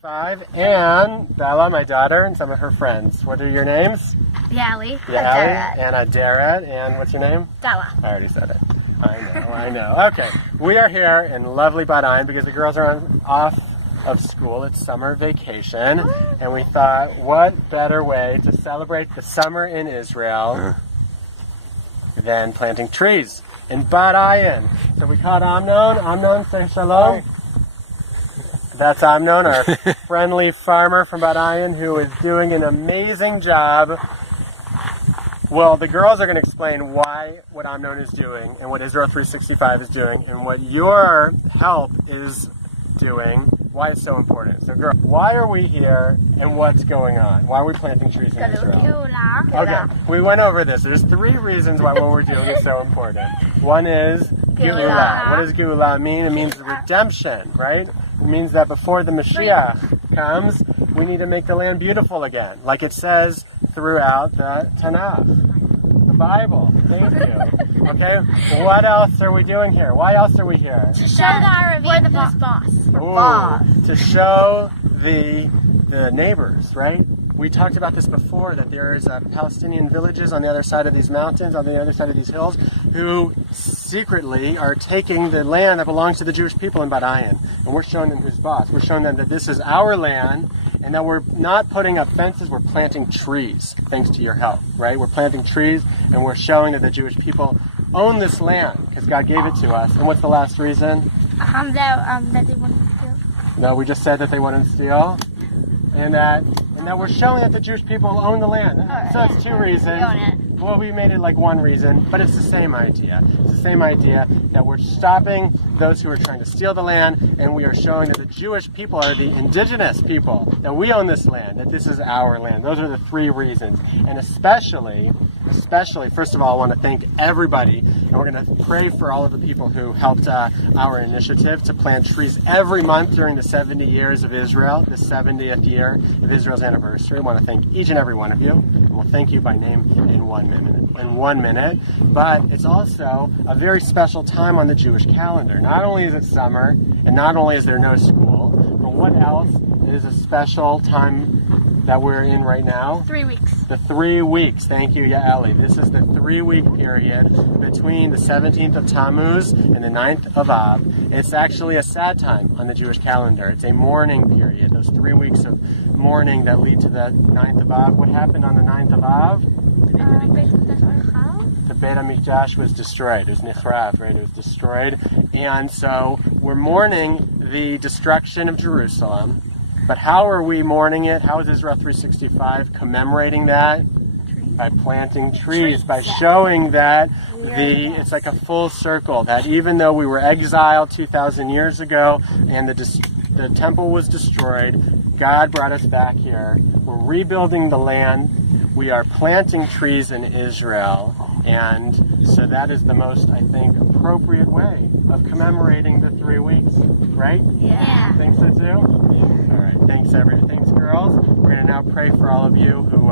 365, and Bella, my daughter, and some of her friends. What are your names? Yali. And Aderet. And what's your name? Dalla. I already said it. I know. Okay, we are here in lovely Bat Ayin because the girls are off of school. It's summer vacation, and we thought, what better way to celebrate the summer in Israel than planting trees in Bat Ayin. So we called Amnon. Amnon, say shalom. That's Amnon, our friendly farmer from Bat Ayin, who is doing an amazing job. Well, the girls are going to explain what Amnon is doing and what Israel 365 is doing and what your help is doing, why it's so important. So, girls, why are we here and what's going on? Why are we planting trees in Israel? Okay, we went over this. There's 3 reasons why what we're doing is so important. One is Geulah. What does Geulah mean? It means redemption, right? It means that before the Mashiach comes, we need to make the land beautiful again, like it says throughout the Tanakh, the Bible. Thank you. Okay, what else are we doing here? Why else are we here? To show that we're the boss. To show the neighbors, right? We talked about this before, that there's Palestinian villages on the other side of these mountains, on the other side of these hills, who secretly are taking the land that belongs to the Jewish people in Bat Ayin. And we're showing them who's boss. We're showing them that this is our land, and that we're not putting up fences, we're planting trees, thanks to your help, right? We're planting trees, and we're showing that the Jewish people own this land, because God gave it to us. And what's the last reason? That they want to steal. No, we just said that they wouldn't steal. And that we're showing that the Jewish people own the land. So it's 2 reasons. Well, we made it like 1 reason, but it's the same idea. It's the same idea that we're stopping those who are trying to steal the land, and we are showing that the Jewish people are the indigenous people, that we own this land, that this is our land. Those are the 3 reasons. And especially, first of all, I want to thank everybody, and we're going to pray for all of the people who helped our initiative to plant trees every month during the 70 years of Israel, the 70th year of Israel's anniversary. I want to thank each and every one of you, and we'll thank you by name in 1 minute. But it's also a very special time on the Jewish calendar. Not only is it summer, and not only is there no school, but what else is a special time that we're in right now? 3 weeks. The 3 weeks. Thank you, Yaeli. This is the 3-week period between the 17th of Tammuz and the 9th of Av. It's actually a sad time on the Jewish calendar. It's a mourning period. Those 3 weeks of mourning that lead to the 9th of Av. What happened on the 9th of Av? The Beit HaMikdash was destroyed. It was Nichrav, right? It was destroyed. And so we're mourning the destruction of Jerusalem. But how are we mourning it? How is Israel 365 commemorating that? By planting trees, by showing that it's like a full circle, that even though we were exiled 2,000 years ago and the temple was destroyed, God brought us back here. We're rebuilding the land. We are planting trees in Israel. And so that is the most, I think, appropriate way of commemorating the 3 weeks, right? Yeah. Think so too? All right. Thanks, Thanks, girls. We're going to now pray for all of you who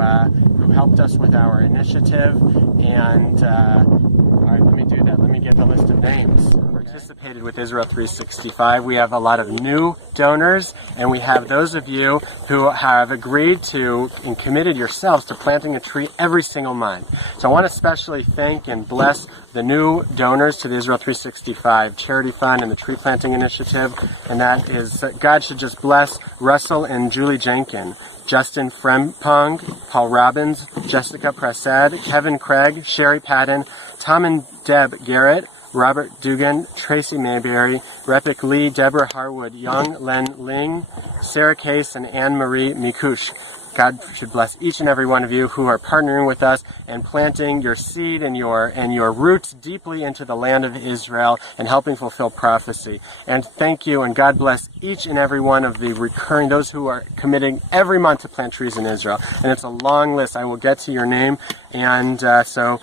helped us with our initiative. And all right, let me do that. Let me get the list of names. Participated with Israel 365. We have a lot of new donors, and we have those of you who have agreed to and committed yourselves to planting a tree every single month. So I want to especially thank and bless the new donors to the Israel 365 Charity Fund and the Tree Planting Initiative, and that is, God should just bless Russell and Julie Jenkin, Justin Frempong, Paul Robbins, Jessica Prasad, Kevin Craig, Sherry Patton, Tom and Deb Garrett, Robert Dugan, Tracy Mayberry, Repik Lee, Deborah Harwood, Young Len Ling, Sarah Case, and Anne-Marie Mikush. God should bless each and every one of you who are partnering with us and planting your seed and your roots deeply into the land of Israel and helping fulfill prophecy. And thank you, and God bless each and every one of the those who are committing every month to plant trees in Israel. And it's a long list. I will get to your name. And so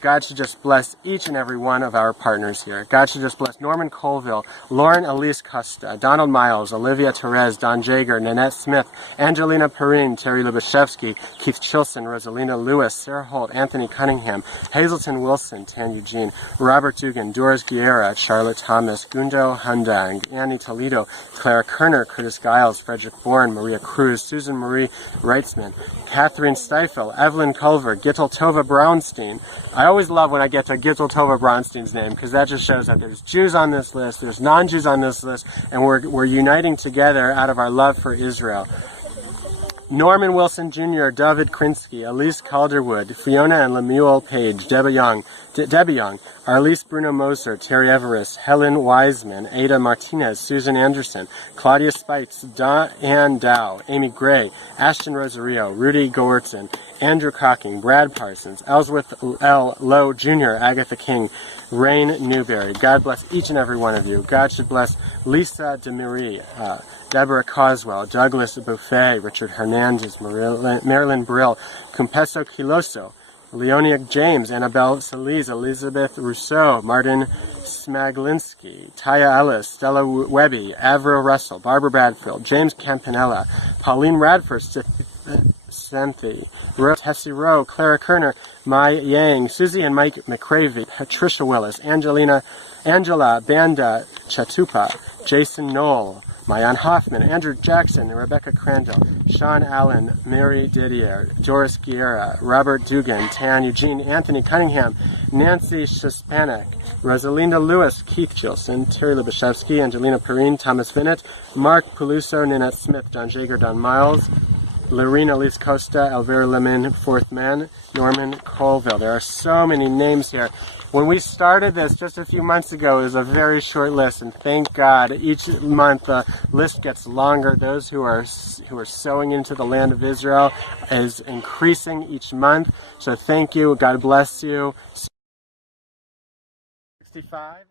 God should just bless each and every one of our partners here. God should just bless Norman Colville, Lauren Elise Costa, Donald Miles, Olivia Perez, Don Jager, Nanette Smith, Angelina Perrine, Terry Lubashevsky, Keith Chilson, Rosalina Lewis, Sarah Holt, Anthony Cunningham, Hazelton Wilson, Tan Eugene, Robert Dugan, Doris Guerra, Charlotte Thomas, Gundo Hundang, Annie Toledo, Clara Kerner, Curtis Giles, Frederick Bourne, Maria Cruz, Susan Marie Reitzman, Catherine Steifel, Evelyn Culver, Gittel Tova Brownstein. I always love when I get to Gittel Tova Brownstein's name, because that just shows that there's Jews on this list, there's non-Jews on this list, and we're uniting together out of our love for Israel. Norman Wilson Jr., David Krinsky, Elise Calderwood, Fiona and Lemuel Page, Debbie Young, Arlise Bruno Moser, Terry Everest, Helen Wiseman, Ada Martinez, Susan Anderson, Claudia Spites, Ann Dow, Amy Gray, Ashton Rosario, Rudy Goertzen, Andrew Cocking, Brad Parsons, Ellsworth L. Lowe Jr., Agatha King, Rain Newberry. God bless each and every one of you. God should bless Lisa DeMarie, Deborah Coswell, Douglas Buffet, Richard Hernandez, Marilyn Brill, Compeso Quiloso, Leonia James, Annabelle Solis, Elizabeth Rousseau, Martin Smaglinski, Taya Ellis, Stella Webby, Avril Russell, Barbara Bradfield, James Campanella, Pauline Radford, Cynthia, Tessie Rowe, Clara Kerner, Mai Yang, Susie and Mike McCravey, Patricia Willis, Angela Banda Chatupa, Jason Knoll, Mayan Hoffman, Andrew Jackson, Rebecca Crandall, Sean Allen, Mary Didier, Doris Guerra, Robert Dugan, Tan Eugene, Anthony Cunningham, Nancy Shispanek, Rosalinda Lewis, Keith Gilson, Terry Lubashevsky, Angelina Perrine, Thomas Vinnett, Mark Peluso, Nanette Smith, John Jager, Don Miles, Lorena Elise Costa, Elvira Lemon, Fourth Man, Norman Colville. There are so many names here. When we started this just a few months ago, it was a very short list, and thank God each month the list gets longer. Those who are sowing into the land of Israel is increasing each month. So thank you. God bless you. 65.